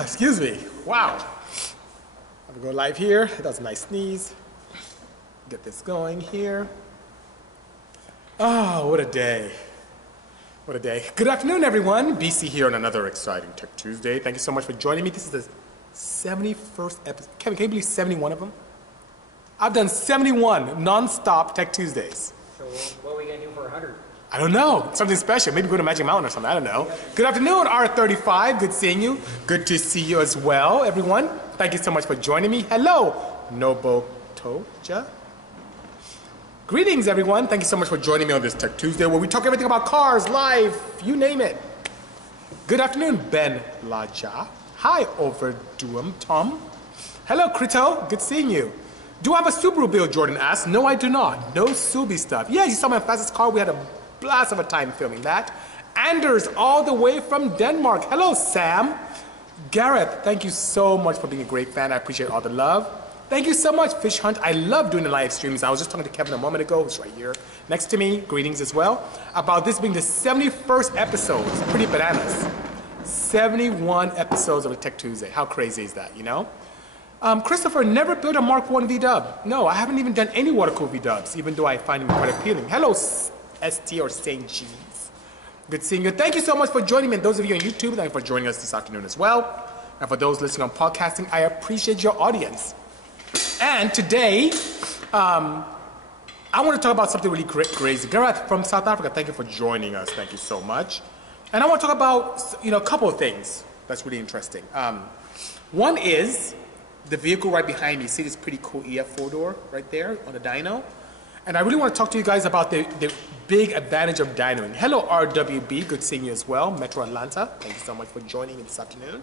Excuse me. Wow. I'm gonna go live here. That was a nice sneeze. Get this going here. Oh, what a day. What a day. Good afternoon, everyone. Bisi here on another exciting Tech Tuesday. Thank you so much for joining me. This is the 71st episode. Kevin, can you believe 71 of them? I've done 71 non-stop Tech Tuesdays. So what are we going to do for 100? I don't know. Something special. Maybe go to Magic Mountain or something. I don't know. Good afternoon, R35. Good seeing you. Good to see you as well, everyone. Thank you so much for joining me. Hello, Nobotoja. Greetings, everyone. Thank you so much for joining me on this Tech Tuesday where we talk everything about cars, life, you name it. Good afternoon, Ben Laja. Hi, Overdoom Tom. Hello, Krito. Good seeing you. Do I have a Subaru build, Jordan asks. No, I do not. No Subi stuff. Yeah, you saw my fastest car. We had a blast of a time filming that. Anders, all the way from Denmark. Hello, Sam. Gareth, thank you so much for being a great fan. I appreciate all the love. Thank you so much, Fish Hunt. I love doing the live streams. I was just talking to Kevin a moment ago, who's right here next to me. Greetings as well. About this being the 71st episode. It's pretty bananas. 71 episodes of a Tech Tuesday. How crazy is that, you know? Christopher, never built a Mark 1 V-Dub. No, I haven't even done any water-cooled V-Dubs, even though I find them quite appealing. Hello, ST or St. Jeans. Good seeing you. Thank you so much for joining me. And those of you on YouTube, thank you for joining us this afternoon as well. And for those listening on podcasting, I appreciate your audience. And today, I want to talk about something really crazy. Gareth from South Africa, thank you for joining us. Thank you so much. And I want to talk about, a couple of things that's really interesting. One is the vehicle right behind me. See this pretty cool EF 4-door right there on the dyno? And I really want to talk to you guys about the big advantage of dynoing. Hello, RWB. Good seeing you as well. Metro Atlanta. Thank you so much for joining me this afternoon.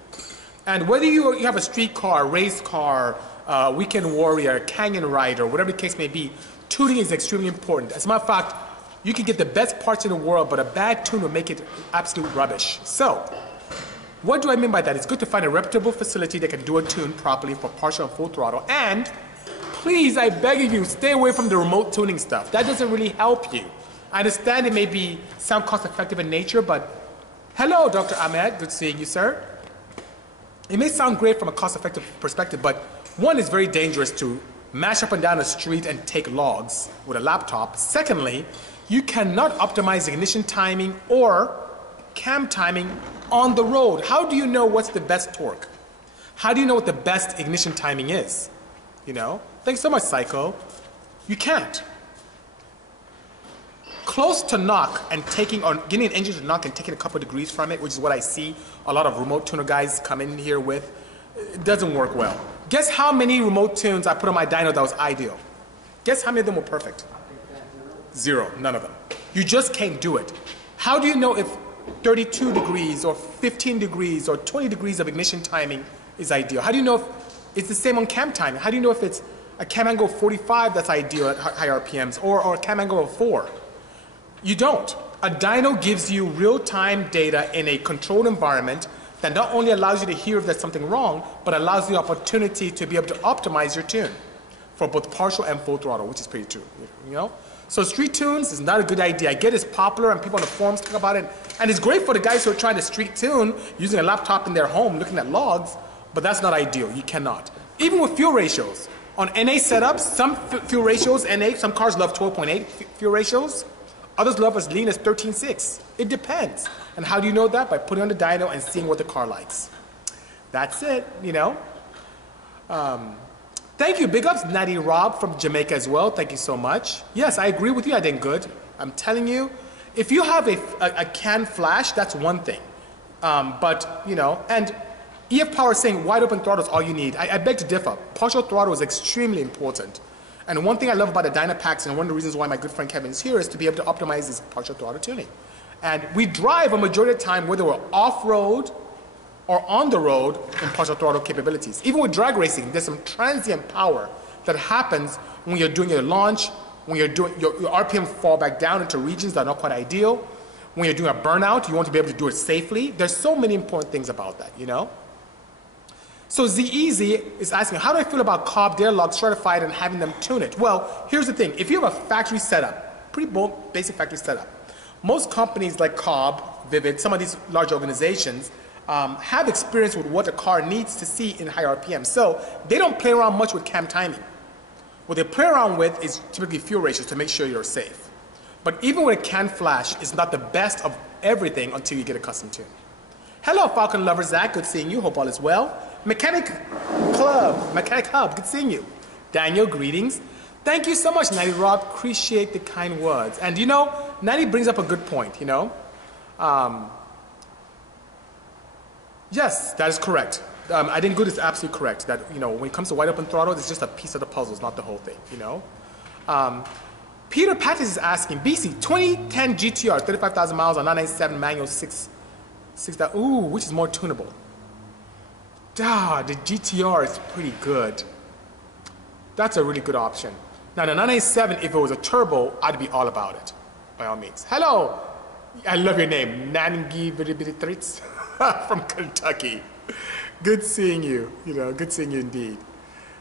And whether you have a street car, race car, weekend warrior, canyon rider, whatever the case may be, tuning is extremely important. As a matter of fact, you can get the best parts in the world, but a bad tune will make it absolute rubbish. So, what do I mean by that? It's good to find a reputable facility that can do a tune properly for partial and full throttle. And please, I beg you, stay away from the remote tuning stuff. That doesn't really help you. I understand it may sound cost effective in nature, but hello, Dr. Ahmed. Good seeing you, sir. It may sound great from a cost-effective perspective, but one, is very dangerous to mash up and down a street and take logs with a laptop. Secondly, you cannot optimize ignition timing or cam timing on the road. How do you know what's the best torque? How do you know what the best ignition timing is? Thanks so much, Psycho. You can't. Close to knock and getting an engine to knock and taking a couple of degrees from it, which is what I see a lot of remote tuner guys come in here with, it doesn't work well. Guess how many remote tunes I put on my dyno that was ideal? Guess how many of them were perfect? Zero. None of them. You just can't do it. How do you know if 32 degrees or 15 degrees or 20 degrees of ignition timing is ideal? How do you know if it's the same on cam timing? How do you know if it's a cam angle of 45 that's ideal at high RPMs or a cam angle of 4? You don't. A dyno gives you real-time data in a controlled environment that not only allows you to hear if there's something wrong, but allows the opportunity to be able to optimize your tune for both partial and full throttle, which is pretty true. So street tunes is not a good idea. I get it's popular and people on the forums talk about it, and it's great for the guys who are trying to street tune using a laptop in their home looking at logs, but that's not ideal. You cannot. Even with fuel ratios. On NA setups, some fuel ratios, NA, some cars love 12.8 fuel ratios. Others love as lean as 13.6. It depends. And how do you know that? By putting on the dyno and seeing what the car likes. That's it, Thank you. Big ups, Natty Rob from Jamaica as well. Thank you so much. Yes, I agree with you. I did good. I'm telling you, if you have a can flash, that's one thing. And EF Power is saying wide open throttle is all you need. I beg to differ. Partial throttle is extremely important. And one thing I love about the Dynapacks, and one of the reasons why my good friend Kevin is here, is to be able to optimize this partial throttle tuning. And we drive a majority of the time, whether we're off-road or on the road, in partial throttle capabilities. Even with drag racing, there's some transient power that happens when you're doing your launch, when you're doing your RPM fall back down into regions that are not quite ideal. When you're doing a burnout, you want to be able to do it safely. There's so many important things about that, So Z-Easy is asking, how do I feel about Cobb, their log certified and having them tune it? Well, here's the thing. If you have a factory setup, pretty basic factory setup, most companies like Cobb, Vivid, some of these large organizations have experience with what a car needs to see in high RPM. So they don't play around much with cam timing. What they play around with is typically fuel ratios to make sure you're safe. But even with a can flash, it's not the best of everything until you get accustomed to it. Hello, Falcon lover Zach. Good seeing you. Hope all is well. Mechanic Hub. Good seeing you. Daniel, greetings. Thank you so much, Natty Rob. Appreciate the kind words. And you know, Natty brings up a good point, you know. Yes, that is correct. I think good is absolutely correct. That, you know, when it comes to wide open throttle, it's just a piece of the puzzle, it's not the whole thing, you know. Peter Pattis is asking, BC, 2010 GTR, 35,000 miles on 997 manual 6, ooh, which is more tunable? Duh, the GTR is pretty good. That's a really good option. Now, the 997, if it was a turbo, I'd be all about it, by all means. Hello, I love your name, Nangi Vidibiditritz from Kentucky. Good seeing you, good seeing you indeed.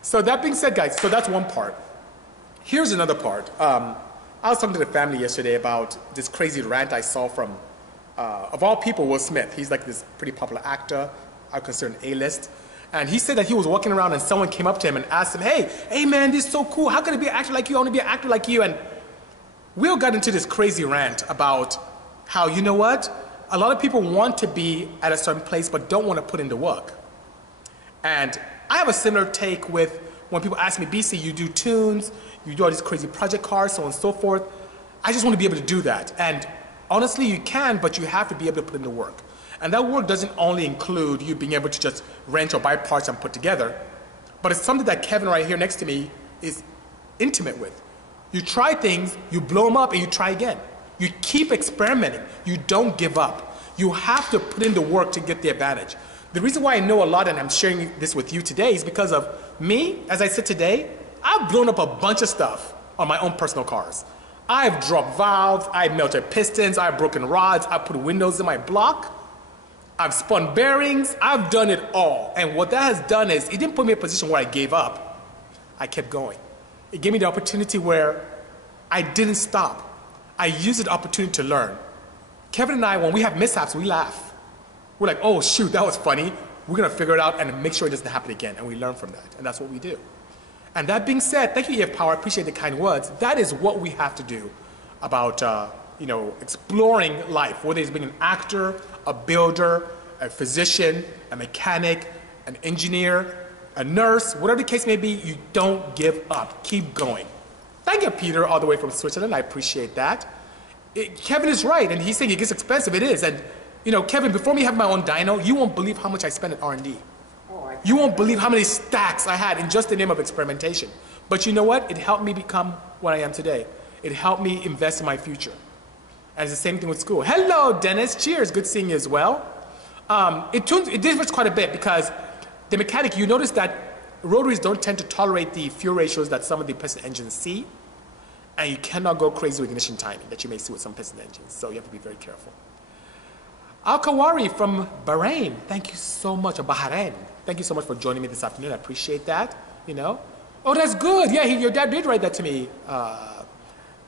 So that being said, guys, so that's one part. Here's another part. I was talking to the family yesterday about this crazy rant I saw from, of all people, Will Smith. He's like this pretty popular actor, I consider an A-list. And he said that he was walking around and someone came up to him and asked him, hey man, this is so cool. How can I be an actor like you? I want to be an actor like you. And Will got into this crazy rant about how, you know what? A lot of people want to be at a certain place but don't want to put in the work. And I have a similar take with when people ask me, BC, you do tunes, you do all these crazy project cars, so on and so forth. I just want to be able to do that. And honestly, you can, but you have to be able to put in the work. And that work doesn't only include you being able to just rent or buy parts and put together, but it's something that Kevin right here next to me is intimate with. You try things, you blow them up, and you try again. You keep experimenting. You don't give up. You have to put in the work to get the advantage. The reason why I know a lot and I'm sharing this with you today is because of me, as I said today, I've blown up a bunch of stuff on my own personal cars. I've dropped valves, I've melted pistons, I've broken rods, I've put windows in my block, I've spun bearings, I've done it all. And what that has done is, it didn't put me in a position where I gave up. I kept going. It gave me the opportunity where I didn't stop. I used the opportunity to learn. Kevin and I, when we have mishaps, we laugh. We're like, oh shoot, that was funny. We're gonna figure it out and make sure it doesn't happen again. And we learn from that, and that's what we do. And that being said, thank you, EF Power, I appreciate the kind words. That is what we have to do about exploring life, whether it's being an actor, a builder, a physician, a mechanic, an engineer, a nurse, whatever the case may be, you don't give up. Keep going. Thank you, Peter, all the way from Switzerland. I appreciate that. Kevin is right, and he's saying it gets expensive. It is. And, Kevin, before me having my own dyno, you won't believe how much I spent at R&D. You won't believe how many stacks I had in just the name of experimentation. But you know what? It helped me become what I am today. It helped me invest in my future. And it's the same thing with school. Hello, Dennis. Cheers. Good seeing you as well. It differs quite a bit because the mechanic, you notice that rotaries don't tend to tolerate the fuel ratios that some of the piston engines see. And you cannot go crazy with ignition timing that you may see with some piston engines. So you have to be very careful. Al-Kawari from Bahrain. Thank you so much. Or Bahrain. Thank you so much for joining me this afternoon. I appreciate that, Oh, that's good. Yeah, your dad did write that to me,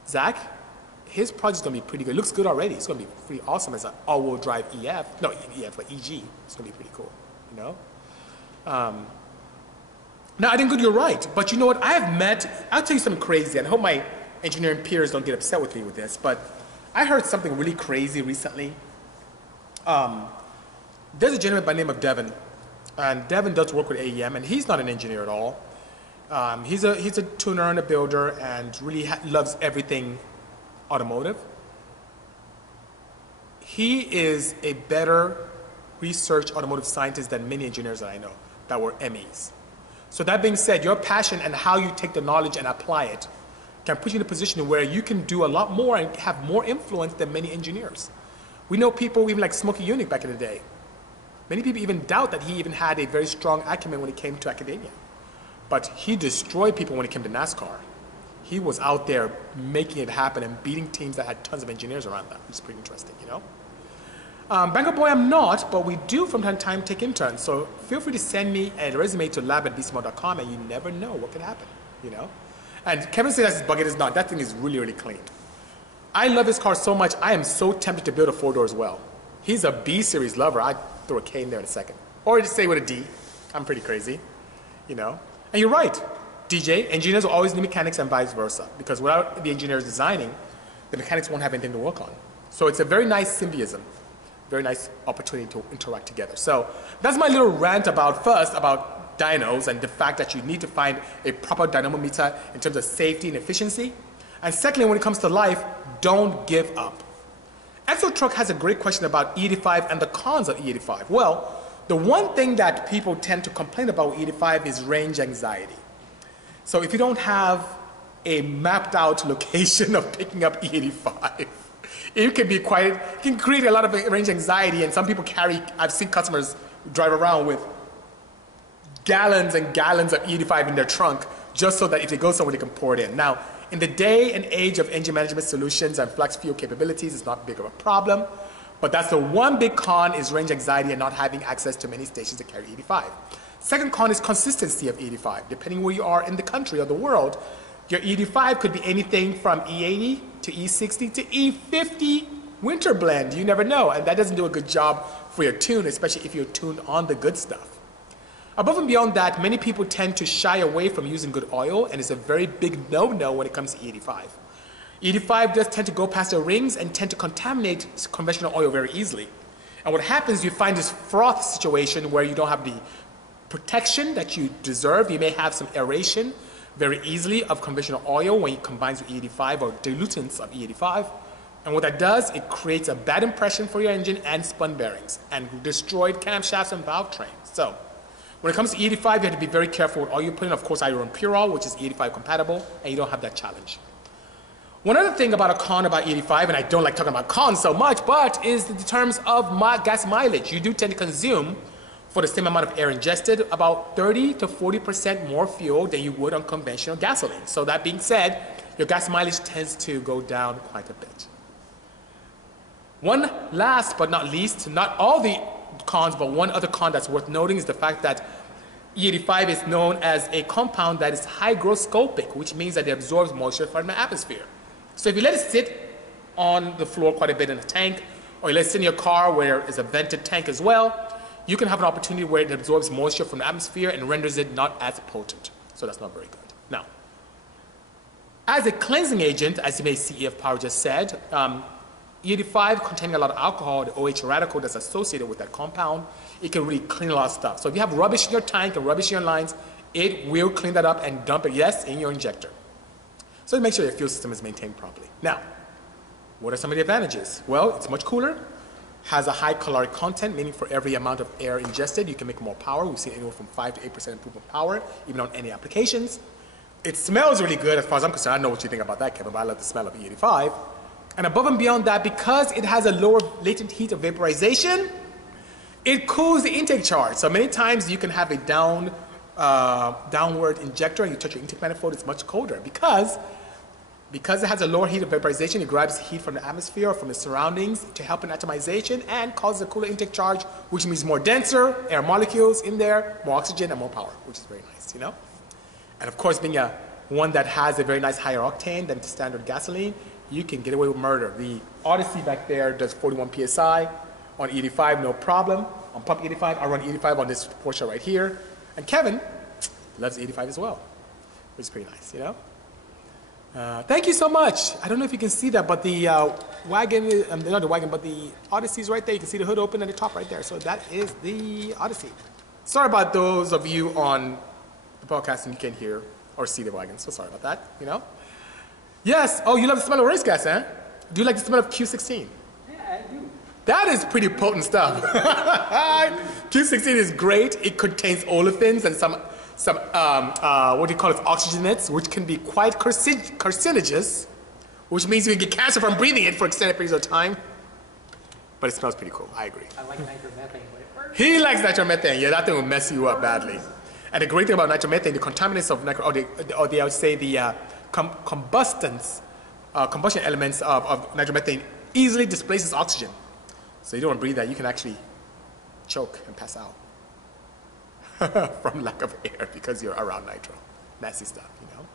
Zach. His project's going to be pretty good. It looks good already. It's going to be pretty awesome as an all-wheel drive EF. No, EF, but EG. It's going to be pretty cool, Now, I think good, you're right. But you know what? I'll tell you something crazy, and I hope my engineering peers don't get upset with me with this, but I heard something really crazy recently. There's a gentleman by the name of Devin, and Devin does work with AEM, and he's not an engineer at all. He's a tuner and a builder, and really loves everything automotive. He is a better research automotive scientist than many engineers that I know that were MEs. So that being said, your passion and how you take the knowledge and apply it can put you in a position where you can do a lot more and have more influence than many engineers. We know people even like Smokey Yunick back in the day. Many people even doubt that he even had a very strong acumen when it came to academia. But he destroyed people when it came to NASCAR. He was out there making it happen and beating teams that had tons of engineers around them, which is pretty interesting, Banker Boy, I'm not, but we do from time to time take interns. So feel free to send me a resume to lab@bisimoto.com, and you never know what could happen, And Kevin says his bucket is not. That thing is really, really clean. I love his car so much, I am so tempted to build a 4-door as well. He's a B series lover. I'd throw a K in there in a second. Or just say with a D. I'm pretty crazy, you know. And you're right. DJ, engineers will always need mechanics and vice versa. Because without the engineers designing, the mechanics won't have anything to work on. So it's a very nice symbiosis. Very nice opportunity to interact together. So that's my little rant about dynos and the fact that you need to find a proper dynamometer in terms of safety and efficiency. And secondly, when it comes to life, don't give up. Axel Truck has a great question about E85 and the cons of E85. Well, the one thing that people tend to complain about with E85 is range anxiety. So if you don't have a mapped out location of picking up E85, it can create a lot of range anxiety, and some people I've seen customers drive around with gallons and gallons of E85 in their trunk just so that if they go somewhere they can pour it in. Now, in the day and age of engine management solutions and flex fuel capabilities, it's not big of a problem, but that's the one big con is range anxiety and not having access to many stations that carry E85. Second con is consistency of E85. Depending where you are in the country or the world, your E85 could be anything from E80 to E60 to E50 winter blend. You never know, and that doesn't do a good job for your tune, especially if you're tuned on the good stuff. Above and beyond that, many people tend to shy away from using good oil, and it's a very big no-no when it comes to E85. E85 does tend to go past the rings and tend to contaminate conventional oil very easily. And what happens, you find this froth situation where you don't have the protection that you deserve. You may have some aeration very easily of conventional oil when it combines with E85 or dilutants of E85. And what that does, it creates a bad impression for your engine and spun bearings and destroyed camshafts and valve trains. So when it comes to E85, you have to be very careful with all you put in. Of course, I run Purol, which is E85 compatible, and you don't have that challenge. One other thing about a con about E85, and I don't like talking about cons so much, but is in terms of gas mileage. You do tend to consume, for the same amount of air ingested, about 30 to 40% more fuel than you would on conventional gasoline. So that being said, your gas mileage tends to go down quite a bit. One last but not least, not all the cons, but one other con that's worth noting is the fact that E85 is known as a compound that is hygroscopic, which means that it absorbs moisture from the atmosphere. So if you let it sit on the floor quite a bit in a tank, or you let it sit in your car where it's a vented tank as well, you can have an opportunity where it absorbs moisture from the atmosphere and renders it not as potent. So that's not very good. Now, as a cleansing agent, as you may see EF Power just said, E85 containing a lot of alcohol, the OH radical that's associated with that compound, it can really clean a lot of stuff. So if you have rubbish in your tank and rubbish in your lines, it will clean that up and dump it, yes, in your injector. So make sure your fuel system is maintained properly. Now, what are some of the advantages? Well, it's much cooler, has a high caloric content, meaning for every amount of air ingested, you can make more power. We've seen anywhere from 5 to 8% improvement power, even on any applications. It smells really good as far as I'm concerned. I don't know what you think about that, Kevin, but I love the smell of E85. And above and beyond that, because it has a lower latent heat of vaporization, it cools the intake charge. So many times you can have a downward injector and you touch your intake manifold, it's much colder because it has a lower heat of vaporization, it grabs heat from the atmosphere or from the surroundings to help in atomization and causes a cooler intake charge, which means more denser air molecules in there, more oxygen and more power, which is very nice, you know? And of course, being one that has a very nice higher octane than standard gasoline, you can get away with murder. The Odyssey back there does 41 PSI on E85, no problem. On pump E85, I run E85 on this Porsche right here. And Kevin loves E85 as well, which is pretty nice, you know? Thank you so much. I don't know if you can see that, but the wagon, not the wagon, but the Odyssey is right there. You can see the hood open at the top right there. So that is the Odyssey. Sorry about those of you on the podcast and you can't hear or see the wagon. So sorry about that, you know? Yes. Oh, you love the smell of race gas, huh? Do you like the smell of Q16? Yeah, I do. That is pretty potent stuff. Q16 is great. It contains olefins and some what do you call it, oxygenates, which can be quite carcinogenous, which means you can get cancer from breathing it for extended periods of time. But it smells pretty cool. I agree. I like nitromethane, but it works. He likes nitromethane. Yeah, that thing will mess you up badly. And the great thing about nitromethane, the contaminants of I would say the combustion elements of nitromethane easily displaces oxygen. So you don't want to breathe that. You can actually choke and pass out from lack of air because you're around nitro. Nasty stuff, you know.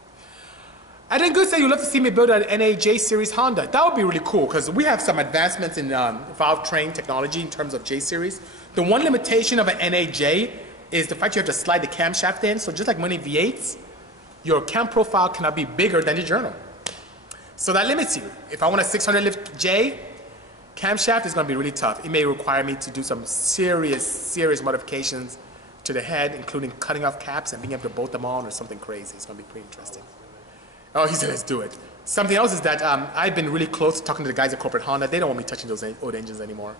And then Good said you'd love to see me build an NA J-Series Honda. That would be really cool because we have some advancements in valve train technology in terms of J-Series. The one limitation of an NAJ is the fact you have to slide the camshaft in. So just like many V8s, your cam profile cannot be bigger than the journal. So that limits you. If I want a 600 lift J, camshaft is going to be really tough. It may require me to do some serious modifications to the head, including cutting off caps and being able to bolt them on or something crazy. It's going to be pretty interesting. Oh, he said, let's do it. Something else is that I've been really close to talking to the guys at corporate Honda. They don't want me touching those old engines anymore.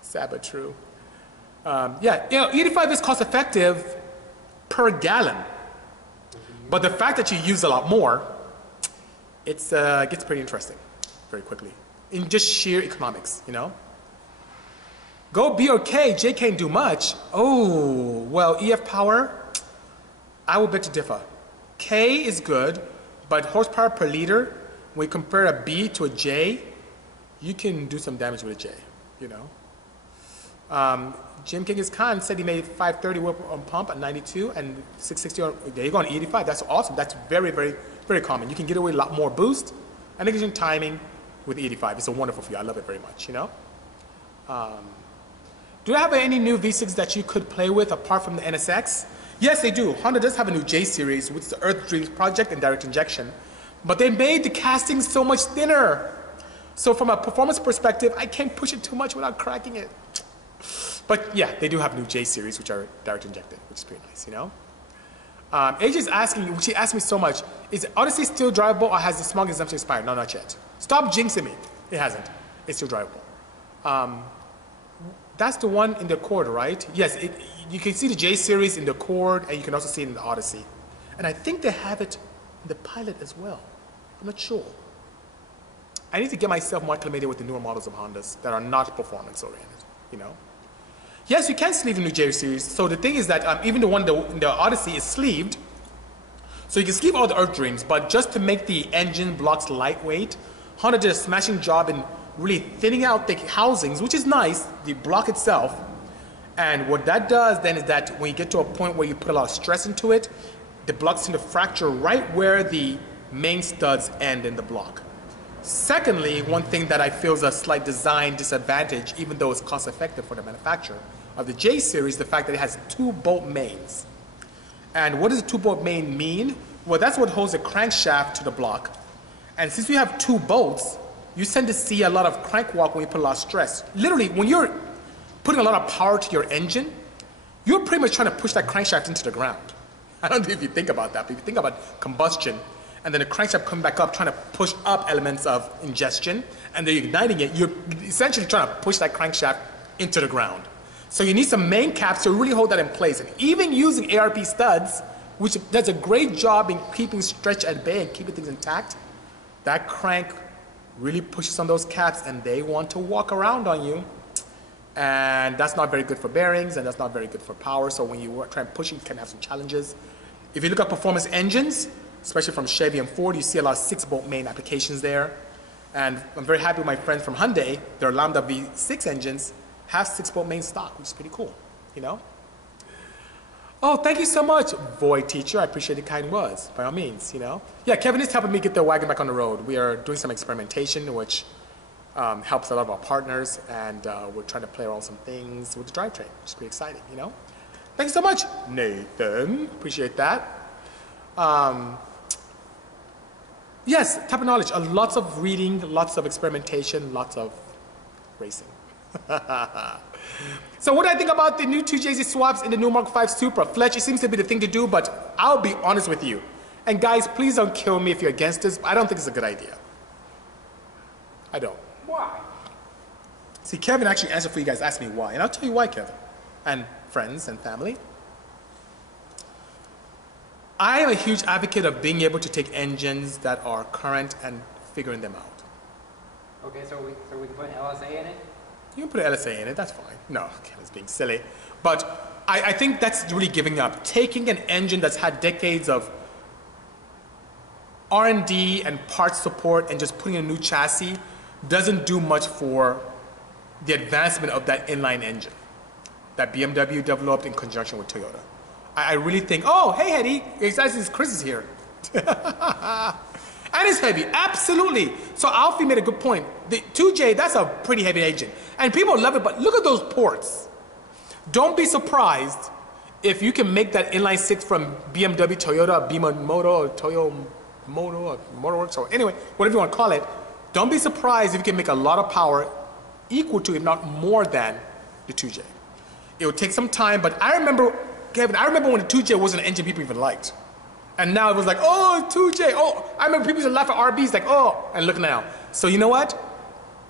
Sad but true. Yeah, you know, 85 is cost effective per gallon. But the fact that you use a lot more, it gets pretty interesting very quickly. In just sheer economics, you know? Go B or K, J can't do much. Oh, well, EF power, I will beg to differ. K is good, but horsepower per liter, when you compare a B to a J, you can do some damage with a J, you know? Jim Kingiz Khan said he made 530 whip on pump at 92 and 660 on, there you go, on 85. That's awesome. That's very, very, very common. You can get away with a lot more boost and engine timing with 85. It's a wonderful feel. I love it very much, you know? Do you have any new V6 that you could play with apart from the NSX? Yes, they do. Honda does have a new J series, which is the Earth Dreams project and direct injection. But they made the casting so much thinner. So from a performance perspective, I can't push it too much without cracking it. But yeah, they do have new J series, which are direct injected, which is pretty nice, you know? AJ is asking, which he asked me so much, is Odyssey still drivable or has the smog exemption expired? No, not yet. Stop jinxing me. It hasn't. It's still drivable. That's the one in the Accord, right? Yes, you can see the J series in the Accord, and you can also see it in the Odyssey. And I think they have it in the Pilot as well. I'm not sure. I need to get myself more acclimated with the newer models of Hondas that are not performance oriented, you know? Yes, you can sleeve the new J series. So the thing is that even the one in the Odyssey is sleeved. So you can sleeve all the Earth Dreams, but just to make the engine blocks lightweight, Honda did a smashing job in really thinning out the housings, which is nice, the block itself. And what that does then is that when you get to a point where you put a lot of stress into it, the blocks tend to fracture right where the main studs end in the block. Secondly, one thing that I feel is a slight design disadvantage, even though it's cost effective for the manufacturer of the J series, the fact that it has 2 bolt mains. And what does a 2 bolt main mean? Well, that's what holds the crankshaft to the block. And since you have 2 bolts, you tend to see a lot of crank walk when you put a lot of stress. Literally, when you're putting a lot of power to your engine, you're pretty much trying to push that crankshaft into the ground. I don't know if you think about that, but if you think about combustion, and then the crankshaft coming back up, trying to push up elements of ingestion, and then you're igniting it, you're essentially trying to push that crankshaft into the ground. So you need some main caps to really hold that in place. And even using ARP studs, which does a great job in keeping stretch at bay and keeping things intact, that crank really pushes on those caps and they want to walk around on you. And that's not very good for bearings and that's not very good for power. So when you try and push it, you can have some challenges. If you look at performance engines, especially from Chevy and Ford, you see a lot of 6-bolt main applications there. And I'm very happy with my friends from Hyundai. Their Lambda V6 engines have 6-bolt main stock, which is pretty cool, you know? Oh, thank you so much, Void Teacher. I appreciate the kind words, by all means, you know? Yeah, Kevin is helping me get the wagon back on the road. We are doing some experimentation, which helps a lot of our partners, and we're trying to play around some things with the drivetrain, which is pretty exciting, you know? Thank you so much, Nathan. Appreciate that. Yes, type of knowledge. Lots of reading, lots of experimentation, lots of racing. So what do I think about the new 2JZ swaps in the new Mark V Supra? Fletch, it seems to be the thing to do, but I'll be honest with you. And guys, please don't kill me if you're against this. I don't think it's a good idea. I don't. Why? See, Kevin actually answered for you guys, asked me why. And I'll tell you why, Kevin. And friends and family. I am a huge advocate of being able to take engines that are current and figuring them out. Okay, so we can put an LSA in it? You can put an LSA in it, that's fine. No, Kevin's being silly. But I think that's really giving up. Taking an engine that's had decades of R&D and parts support and just putting in a new chassis doesn't do much for the advancement of that inline engine that BMW developed in conjunction with Toyota. I really think, oh, hey, Hetty, it's Chris is here. And it's heavy, absolutely. So Alfie made a good point. The 2J, that's a pretty heavy engine. And people love it, but look at those ports. Don't be surprised if you can make that inline six from BMW, Toyota, Bisimoto, or Toyo Moto, or Motorworks, or anyway, whatever you want to call it. Don't be surprised if you can make a lot of power equal to, if not more than, the 2J. It will take some time, but I remember, Kevin, I remember when the 2J wasn't an engine people even liked. And now it was like, oh, 2J, oh. I remember people used to laugh at RBs like, oh, and look now. So you know what?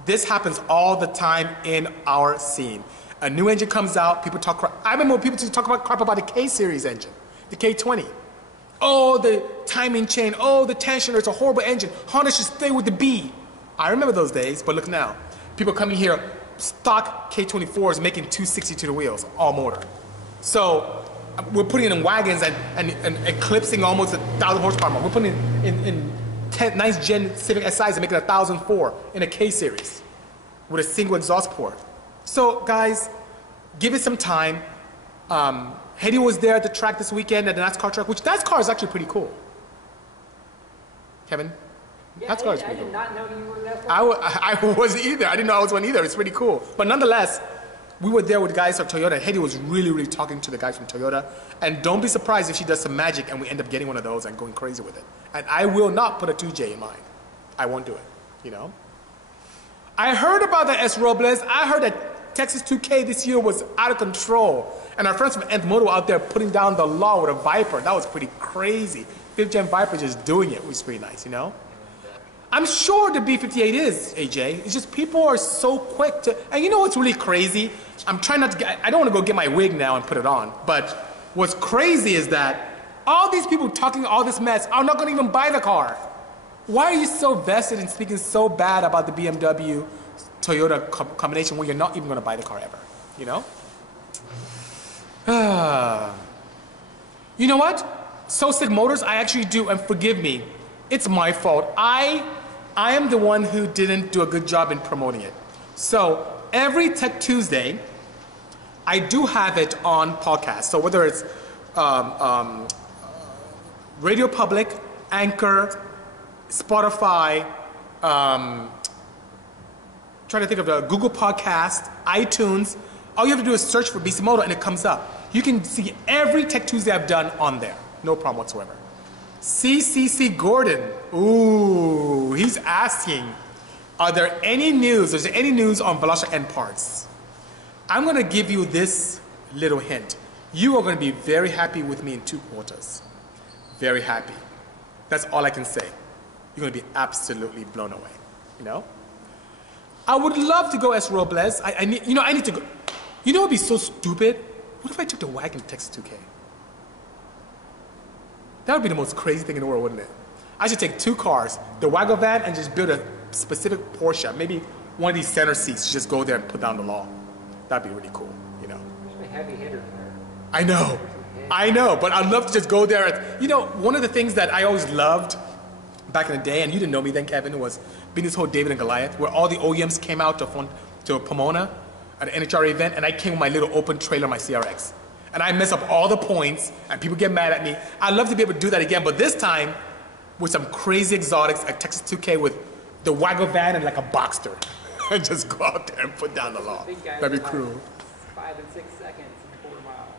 This happens all the time in our scene. A new engine comes out, people talk crap. I remember when people used to talk about crap about the K-series engine, the K20. Oh, the timing chain, oh, the tensioner, it's a horrible engine. Honda should stay with the B. I remember those days, but look now. People coming here, stock K24s making 260 to the wheels, all motor. So we're putting it in wagons and eclipsing almost 1,000 horsepower. We're putting it in 9th gen Civic SIs and making 1,004 in a K-series with a single exhaust port. So guys, give it some time. Hedy was there at the track this weekend at the NASCAR track, which NASCAR is actually pretty cool. Kevin? Yeah, NASCAR is I pretty did cool. not know you were that. I wasn't either. I didn't know I was one either. It's pretty cool. But nonetheless, we were there with guys from Toyota, and Hedy was really, really talking to the guys from Toyota. And don't be surprised if she does some magic and we end up getting one of those and going crazy with it. And I will not put a 2J in mine. I won't do it, you know? I heard about the S. Robles. I heard that Texas 2K this year was out of control. And our friends from Nth Moto out there putting down the law with a Viper. That was pretty crazy. 5th gen Viper just doing it, which is pretty nice, you know? I'm sure the B58 is, AJ. It's just people are so quick to, and you know what's really crazy? I'm trying not to get, I don't want to go get my wig now and put it on, but what's crazy is that all these people talking all this mess are not going to even buy the car. Why are you so vested in speaking so bad about the BMW Toyota combination when you're not even going to buy the car ever, you know? You know what? So Sick Motors, I actually do, and forgive me, it's my fault. I am the one who didn't do a good job in promoting it. So every Tech Tuesday, I do have it on podcast. So whether it's Radio Public, Anchor, Spotify, trying to think of the Google Podcast, iTunes, all you have to do is search for Bisimoto and it comes up. You can see every Tech Tuesday I've done on there. No problem whatsoever. CCC Gordon, ooh, he's asking, are there any news, is there any news on Veloster end parts? I'm going to give you this little hint. You are going to be very happy with me in 2 quarters. Very happy. That's all I can say. You're going to be absolutely blown away, you know? I would love to go S. Robles. I need to go. You know what would be so stupid? What if I took the wagon to Texas 2K? That would be the most crazy thing in the world, wouldn't it? I should take 2 cars, the wagon van, and just build a specific Porsche, maybe one of these center seats, just go there and put down the law. That'd be really cool, you know? There's a heavy hitter there. I know, but I'd love to just go there. You know, one of the things that I always loved back in the day, and you didn't know me then, Kevin, was being this whole David and Goliath, where all the OEMs came out to Pomona at an NHRA event, and I came with my little open trailer, my CRX. And I mess up all the points, and people get mad at me. I'd love to be able to do that again, but this time with some crazy exotics at Texas 2K with the wagon van and like a Boxster, and just go out there and put down the law. That'd be cool. 5 and 6 seconds in 4 miles.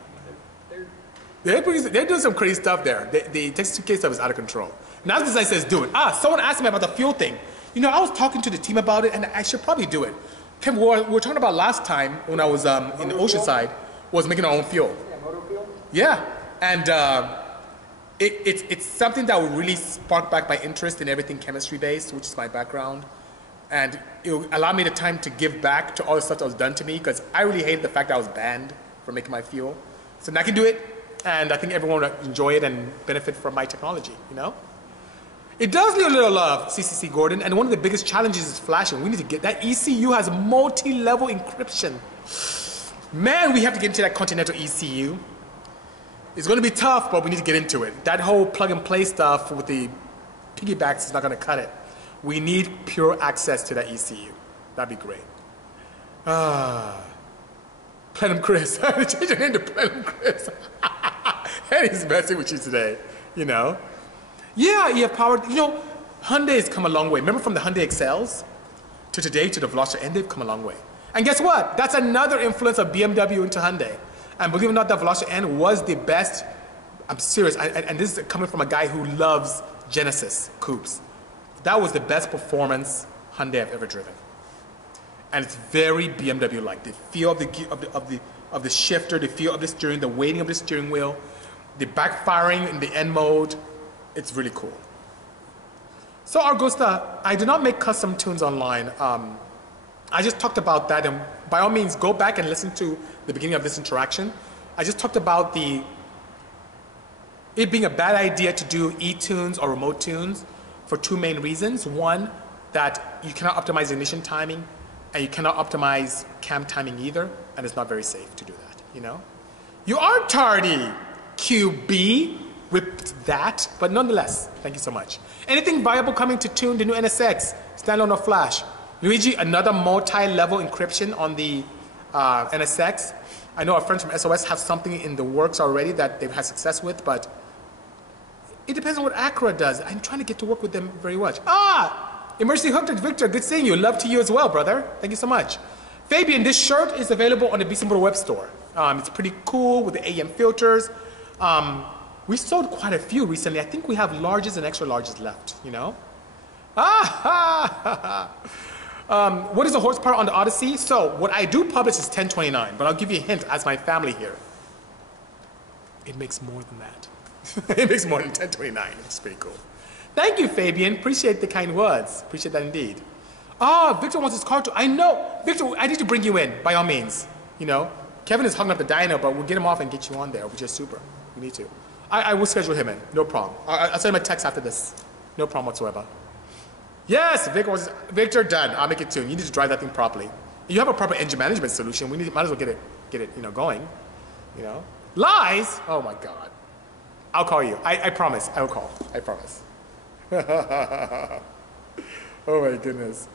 They're doing some crazy stuff there. The Texas 2K stuff is out of control. Now this guy says do it. Someone asked me about the fuel thing. You know, I was talking to the team about it, and I should probably do it. Kevin, we were talking about last time when I was in the Oceanside, was making our own fuel. Yeah, motor fuel? Yeah, and it's something that will really spark back my interest in everything chemistry based, which is my background. And it will allow me the time to give back to all the stuff that was done to me, because I really hated the fact that I was banned from making my fuel. So now I can do it, and I think everyone will enjoy it and benefit from my technology, you know? It does need a little love, CCC Gordon, and one of the biggest challenges is flashing. We need to get, that ECU has multi-level encryption. Man, we have to get into that Continental ECU. It's going to be tough, but we need to get into it. That whole plug-and-play stuff with the piggybacks is not going to cut it. We need pure access to that ECU. That'd be great. Plenum Chris. Change your name to Plenum Chris. And he's messing with you today, you know. Yeah, EF powered. You know, Hyundai has come a long way. Remember from the Hyundai Excels to today to the Veloster N, they've come a long way. And guess what? That's another influence of BMW into Hyundai. And believe it or not, the Veloster N was the best. I'm serious. And this is coming from a guy who loves Genesis coupes. That was the best performance Hyundai I've ever driven. And it's very BMW-like. The feel of the shifter, the feel of the steering, the weighting of the steering wheel, the backfiring in the N mode. It's really cool. So Augusta, I do not make custom tunes online. I just talked about that, and by all means, go back and listen to the beginning of this interaction. I just talked about it being a bad idea to do e-tunes or remote tunes for two main reasons. One, that you cannot optimize ignition timing, and you cannot optimize cam timing either, and it's not very safe to do that, you know? You are tardy, QB. Whipped that, but nonetheless, thank you so much. Anything viable coming to tune the new NSX, standalone or flash? Luigi, another multi-level encryption on the NSX. I know our friends from SOS have something in the works already that they've had success with, but it depends on what Acura does. I'm trying to get to work with them very much. Emergency Hooked, Victor, good seeing you. Love to you as well, brother. Thank you so much. Fabian, this shirt is available on the Bisimoto web store. It's pretty cool with the AM filters. We sold quite a few recently. I think we have larges and extra larges left, you know? What is the horsepower on the Odyssey? So what I do publish is 1029, but I'll give you a hint as my family here. It makes more than that. It makes more than 1029, which is pretty cool. Thank you, Fabian. Appreciate the kind words. Appreciate that indeed. Victor wants his car too. I know. Victor, I need to bring you in, by all means. You know, Kevin is hogging up the dyno, but we'll get him off and get you on there, which is super. We need to. I will schedule him in, no problem. I'll send him a text after this. No problem whatsoever. Yes, Victor, done. I'll make it too. You need to drive that thing properly. You have a proper engine management solution. Might as well get it, you know, going. You know, lies. Oh my God. I'll call you. I promise. I will call. I promise. Oh my goodness.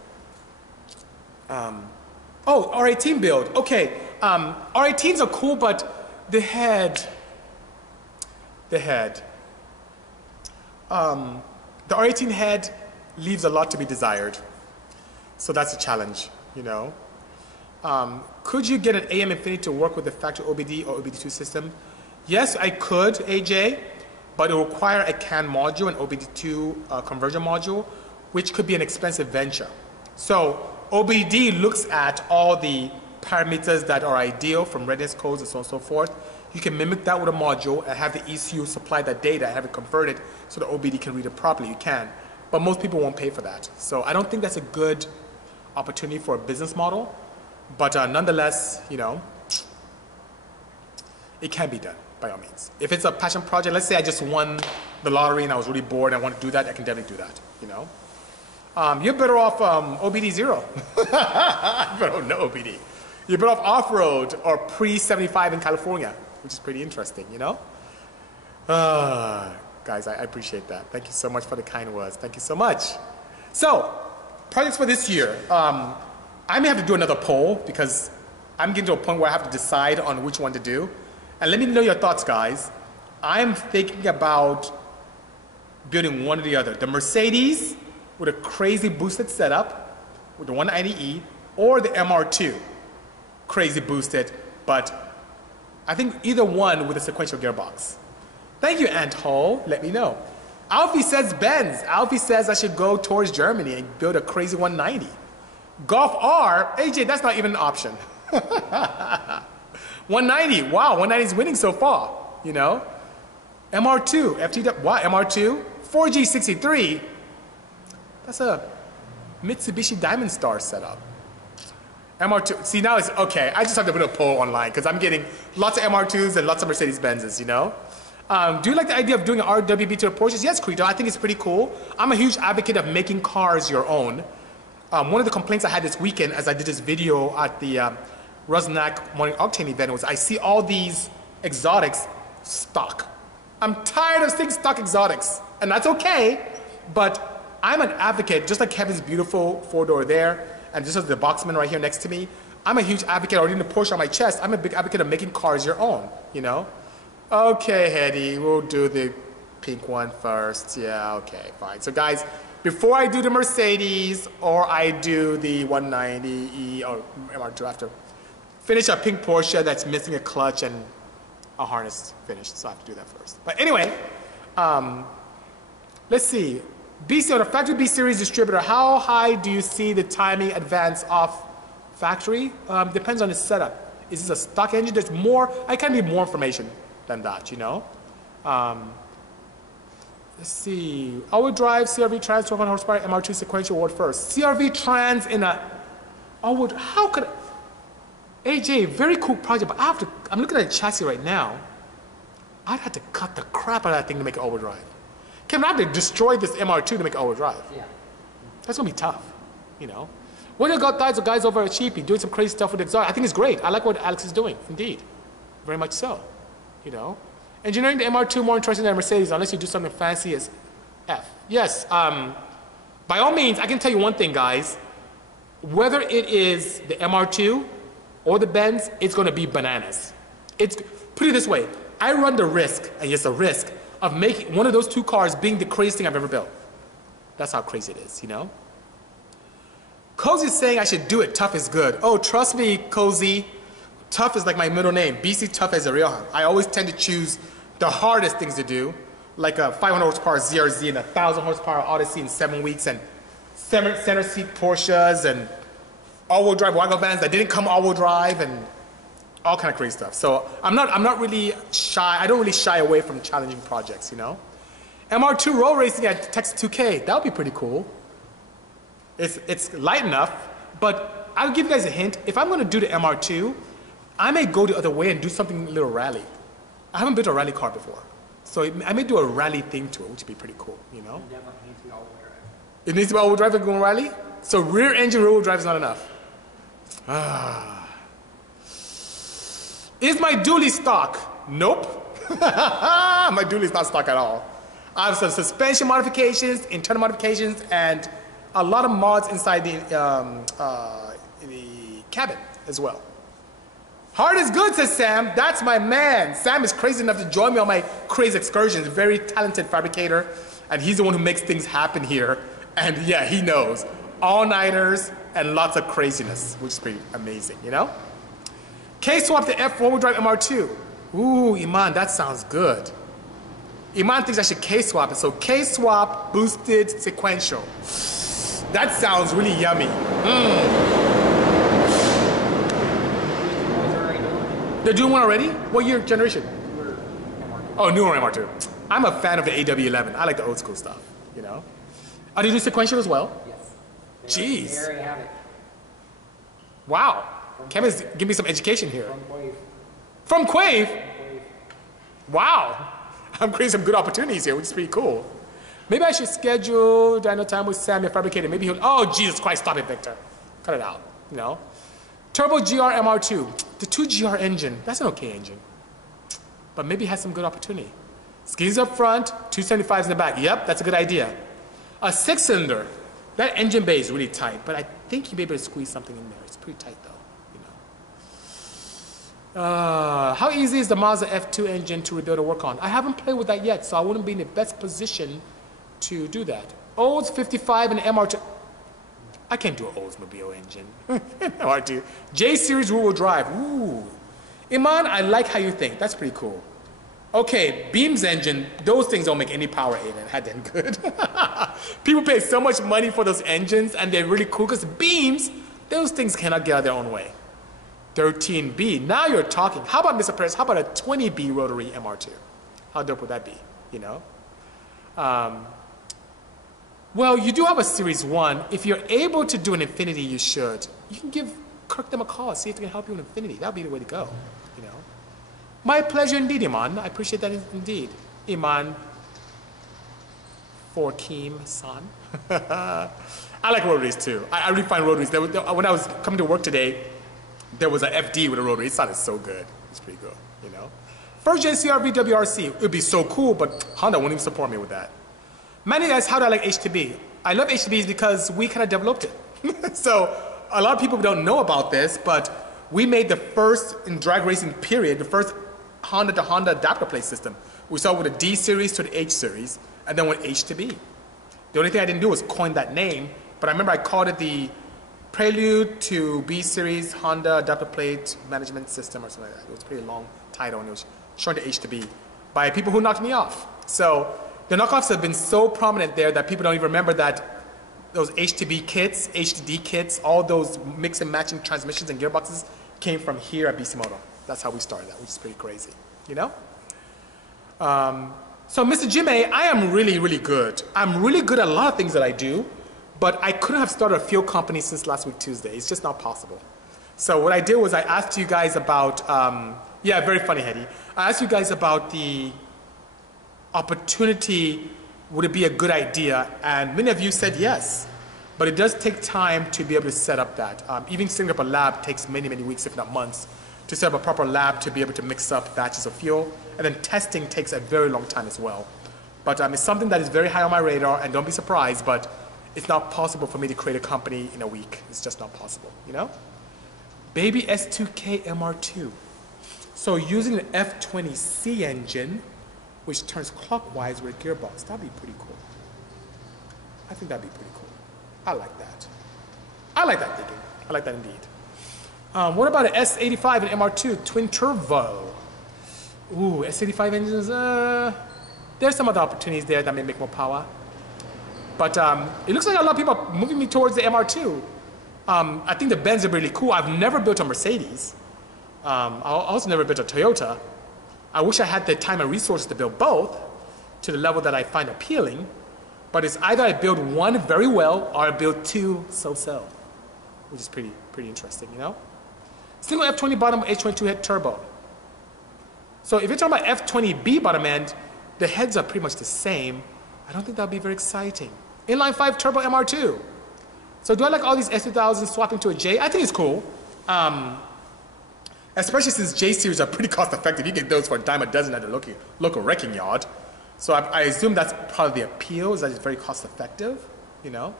R18 build. Okay. R18s are cool, but the head. The R18 head leaves a lot to be desired. So that's a challenge, you know. Could you get an AM Infinity to work with the factory OBD or OBD2 system? Yes, I could, AJ, but it will require a CAN module, an OBD2 conversion module, which could be an expensive venture. So OBD looks at all the parameters that are ideal from readiness codes and so on and so forth. You can mimic that with a module and have the ECU supply that data and have it converted so the OBD can read it properly. You can, but most people won't pay for that. So I don't think that's a good opportunity for a business model, but nonetheless, you know, it can be done by all means. If it's a passion project, let's say I just won the lottery and I was really bored and I want to do that, I can definitely do that, you know. You're better off OBD 0. You're better off no OBD. You're better off off-road or pre-75 in California, which is pretty interesting, you know? Guys, I appreciate that. Thank you so much for the kind words. Thank you so much. So, projects for this year. I may have to do another poll because I'm getting to a point where I have to decide on which one to do. And let me know your thoughts, guys. I'm thinking about building one or the other. The Mercedes with a crazy boosted setup with the 190E or the MR2. Crazy boosted, but I think either one with a sequential gearbox. Thank you, Ant Hole. Let me know. Alfie says Benz. Alfie says I should go towards Germany and build a crazy 190. Golf R, AJ, that's not even an option. 190, wow, 190 is winning so far, you know. MR2, FTW, wow, MR2, 4G63. That's a Mitsubishi Diamond Star setup. MR2, see now it's, okay, I just have to put a poll online because I'm getting lots of MR2s and lots of Mercedes-Benzes, you know? Do you like the idea of doing an RWB to the Porsches? Yes, Credo, I think it's pretty cool. I'm a huge advocate of making cars your own. One of the complaints I had this weekend as I did this video at the Rosnack Morning Octane event was I see all these exotics stock. I'm tired of seeing stock exotics, and that's okay, but I'm an advocate, just like Kevin's beautiful four-door there, and just as the Boxman right here next to me, I'm a huge advocate, already in the Porsche on my chest, I'm a big advocate of making cars your own, you know? Okay, Hetty, we'll do the Pink one first. Yeah, okay, fine. So guys, before I do the Mercedes or I do the 190E or MR2 after, finish a pink Porsche that's missing a clutch and a harness finished. So I have to do that first. But anyway, let's see. Bisi, on a factory B series distributor, how high do you see the timing advance off factory? Depends on the setup. Is this a stock engine? There's more, I can need more information than that, you know? Let's see. All-wheel drive, CRV trans, 1200 horsepower, MR2 sequential word first. CRV trans in a all-wheel, how could, AJ, very cool project, but I'm looking at the chassis right now. I'd have to cut the crap out of that thing to make it all-wheel drive. Kevin, I have to destroy this MR2 to make it all-wheel drive. Yeah. That's gonna be tough, you know? What do you got guys over at Cheapy doing some crazy stuff with the exhaust? I think it's great. I like what Alex is doing, indeed. Very much so, you know? Engineering the MR2 more interesting than Mercedes unless you do something fancy as F. Yes, by all means, I can tell you one thing, guys. Whether it is the MR2 or the Benz, it's gonna be bananas. Put it this way, I run the risk, and yes, a risk, of making one of those two cars being the craziest thing I've ever built. That's how crazy it is, you know? Cozy's saying I should do it, tough is good. Oh, trust me, Cozy, tough is like my middle name. BC Tough as a real one. I always tend to choose the hardest things to do, like a 500 horsepower ZRZ and a 1,000 horsepower Odyssey in 7 weeks, and center seat Porsches, and all-wheel drive wagon vans that didn't come all-wheel drive, and all kind of crazy stuff. So I'm not really shy. I don't really shy away from challenging projects, you know. MR2 road racing at Texas 2K. That would be pretty cool. It's light enough, but I'll give you guys a hint. If I'm going to do the MR2, I may go the other way and do something a little rally. I haven't built a rally car before, so I may do a rally thing to it, which would be pretty cool, you know. It definitely needs to be all-wheel drive. It needs to be all-wheel drive and go rally. So rear engine rear-wheel drive is not enough. Is my dually stock? Nope. My dually is not stock at all. I have some suspension modifications, internal modifications, and a lot of mods inside the cabin as well. Hard is good, says Sam. That's my man. Sam is crazy enough to join me on my crazy excursions. Very talented fabricator, and he's the one who makes things happen here. And yeah, he knows. All-nighters and lots of craziness, which is pretty amazing, you know? K-swap the F four-wheel drive MR2. Ooh, Iman, that sounds good. Iman thinks I should K-swap it. So K-swap boosted sequential. That sounds really yummy. They're doing one already? What year generation? Oh, newer MR2. I'm a fan of the AW11. I like the old school stuff, you know? Are they doing sequential as well? Yes. Jeez. They already have it. Wow. Kevin's give me some education here. From Quave. From Quave? Quave. Wow. I'm creating some good opportunities here, which is pretty cool. Maybe I should schedule dyno time with Sam, your fabricator. Maybe he'll, oh, Jesus Christ, stop it, Victor. Cut it out, you know? Turbo GR MR2. The 2GR engine, that's an okay engine. But maybe it has some good opportunity. Skis up front, 275s in the back. Yep, that's a good idea. A 6-cylinder. That engine bay is really tight, but I think you may be able to squeeze something in there. It's pretty tight though, you know. How easy is the Mazda F2 engine to rebuild or work on? I haven't played with that yet, so I wouldn't be in the best position to do that. Olds 55 and MR2. I can't do an Oldsmobile engine. MR2. J Series rear-wheel drive. Ooh. Iman, I like how you think. That's pretty cool. Okay, Beam's engine, those things don't make any power in it. That damn good. People pay so much money for those engines, and they're really cool because Beams, those things cannot get out of their own way. 13B, now you're talking. How about, Mr. Perez, how about a 20B rotary MR2? How dope would that be, you know? Well, you do have a Series 1. If you're able to do an Infinity, you should. You can Kirk them a call, see if they can help you with Infinity. That would be the way to go, you know? My pleasure indeed, Iman. I appreciate that indeed. Iman Forkim son. I like rotaries too. I really find rotaries. When I was coming to work today, there was an FD with a rotary. It sounded so good. It's pretty good, you know? First gen CRV WRC. It would be so cool, but Honda wouldn't even support me with that. Manny asks, how do I like H2B? I love H2Bs because we kind of developed it. So a lot of people don't know about this, but we made the first, in drag racing period, the first Honda to Honda adapter plate system. We started with a D series to the H series, and then went H to B. The only thing I didn't do was coin that name, but I remember I called it the Prelude to B series Honda adapter plate management system or something like that. It was a pretty long title, and it was short to H to B by people who knocked me off. So the knockoffs have been so prominent there that people don't even remember that those H to B kits, H to D kits, all those mix and matching transmissions and gearboxes came from here at Bisimoto. That's how we started that, which is pretty crazy, you know? So Mr. Jimmy, I am really, really good. I'm really good at a lot of things that I do, but I couldn't have started a fuel company since last week Tuesday. It's just not possible. So what I did was I asked you guys about, yeah, very funny, Hetty. I asked you guys about the opportunity, would it be a good idea? And many of you said yes, but it does take time to be able to set up that. Even setting up a lab takes many, many weeks, if not months, to set up a proper lab to be able to mix up batches of fuel. And then testing takes a very long time as well. But it's something that is very high on my radar, and don't be surprised, but it's not possible for me to create a company in a week. It's just not possible, you know? Baby S2K MR2. So using an F20C engine, which turns clockwise with a gearbox, that'd be pretty cool. I think that'd be pretty cool. I like that. I like that thinking. I like that indeed. What about an S85 and MR2 twin turbo? Ooh, S85 engines, there's some other opportunities there that may make more power. But it looks like a lot of people are moving me towards the MR2. I think the Benz are really cool. I've never built a Mercedes. I also never built a Toyota. I wish I had the time and resources to build both to the level that I find appealing. But it's either I build one very well or I build two so-so, which is pretty interesting, you know? Single F20 bottom, H22 head turbo. So if you're talking about F20B bottom end, the heads are pretty much the same. I don't think that'll be very exciting. Inline 5 turbo MR2. So do I like all these S2000s swapping to a J? I think it's cool. Especially since J series are pretty cost effective. You get those for a dime a dozen at the local wrecking yard. So I assume that's probably the appeal, is that it's very cost effective, you know?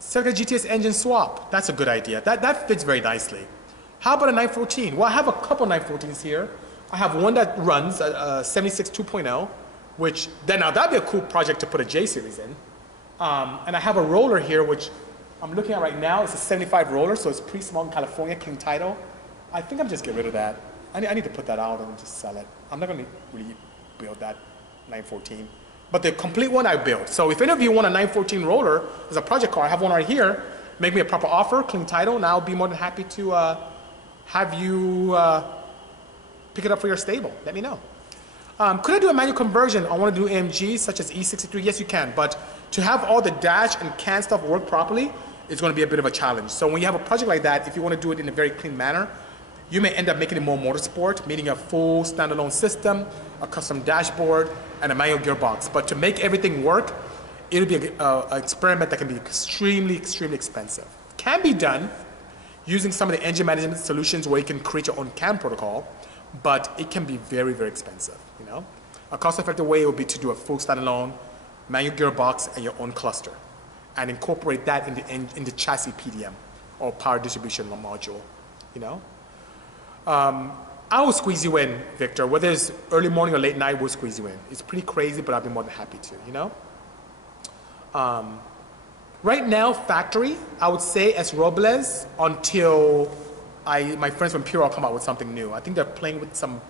Seneca GTS engine swap. That's a good idea. That fits very nicely. How about a 914? Well, I have a couple 914s here. I have one that runs a 76 2.0, which now that'd be a cool project to put a J series in. And I have a roller here, which I'm looking at right now. It's a 75 roller, so it's pretty small in California, clean title. I think I'm just get rid of that. I need to put that out and just sell it. I'm not going to really build that 914. But the complete one I built. So if any of you want a 914 roller as a project car, I have one right here. Make me a proper offer, clean title, and I'll be more than happy to have you pick it up for your stable. Let me know. Could I do a manual conversion? I want to do AMGs such as E63. Yes, you can. But to have all the dash and can stuff work properly, it's going to be a bit of a challenge. So when you have a project like that, if you want to do it in a very clean manner, you may end up making it more motorsport, meaning a full standalone system, a custom dashboard, and a manual gearbox. But to make everything work, it'll be an experiment that can be extremely, extremely expensive. Can be done using some of the engine management solutions where you can create your own CAN protocol, but it can be very, very expensive, you know? A cost-effective way would be to do a full standalone manual gearbox and your own cluster, and incorporate that in the chassis PDM, or power distribution module, you know? I will squeeze you in, Victor. Whether it's early morning or late night, we'll squeeze you in. It's pretty crazy, but I'll be more than happy to, you know? Right now, factory, I would say as Robles until my friends from Pure come out with something new. I think they're playing with some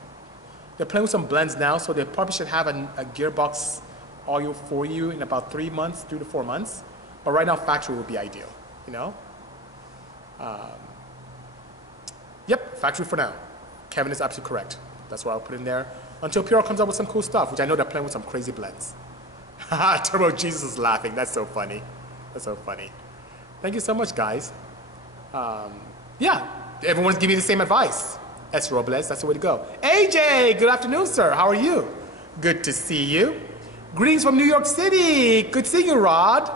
blends now, so they probably should have a gearbox oil for you in about 3 to 4 months. But right now, factory would be ideal, you know? Yep, factory for now. Kevin is absolutely correct. That's why I'll put in there until Pure comes up with some cool stuff, which I know they're playing with some crazy blends. Turbo Jesus is laughing. That's so funny. That's so funny. Thank you so much, guys. Yeah, everyone's giving me the same advice. S. Robles, that's the way to go. AJ, good afternoon, sir. How are you? Good to see you. Greetings from New York City. Good seeing you, Rod.